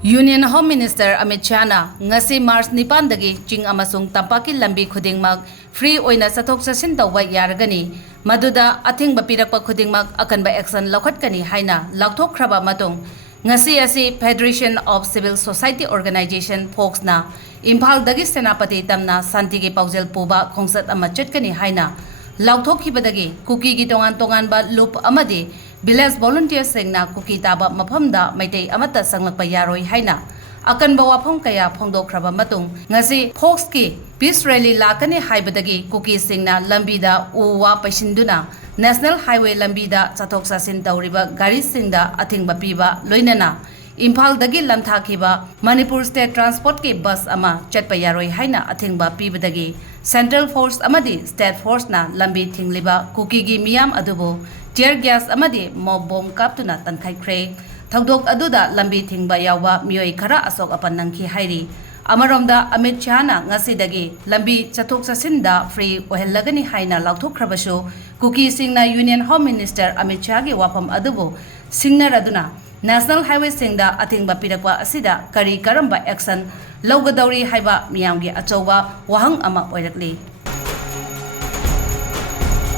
Union Home Minister Amit Shahna ngasi March 9 dagi ching amasung tampaki lambi khudingmak free oina sathok sasin tawba yaragani maduda athingba pirakpa khudingmak akanba action lokhatkani haina laukthokhraba matung ngasi asi Federation of Civil Society Organization Folks na Imphal dagi senapati tamna santi gi paujel puba khongsat ama chetkani haina laukthokibadagi Kuki gi tongan ba loop amadi village volunteers singna Kuki taba maphamda Meitei amata Changlakpa Yaroi Haina akanba wafam kaya phongdokhraba matung ngasi Folks ki peace rally lakani haibadagi Kuki singna Lambi da uwa paisinduna National Highway Lambi da chathok sasin tawriba gari singda athingba piba loinana Imphal dagi lamthakiba Manipur State Transport ki bus ama chatpa yaroi haina athingba pibadagi Central Force amadi State Force na Lambi thingliba Kuki gi miyam adubo tear gas amadi mob bomb kaptuna tankhaikhre thagdok aduda Lambi thingba yawa mioi khara asok apan nangki hairi amaromda Amit Shahna ngasi dagi Lambi chathok sasinda free ohellagani haina laukthokhrabashu Kuki singna Union Home Minister Amit Shah gi wafam adubo singnaraduna National Highway singda athingba pirakwa asida kari karamba action lawgadauri haiba miyamgi achauba wahang ama oirakli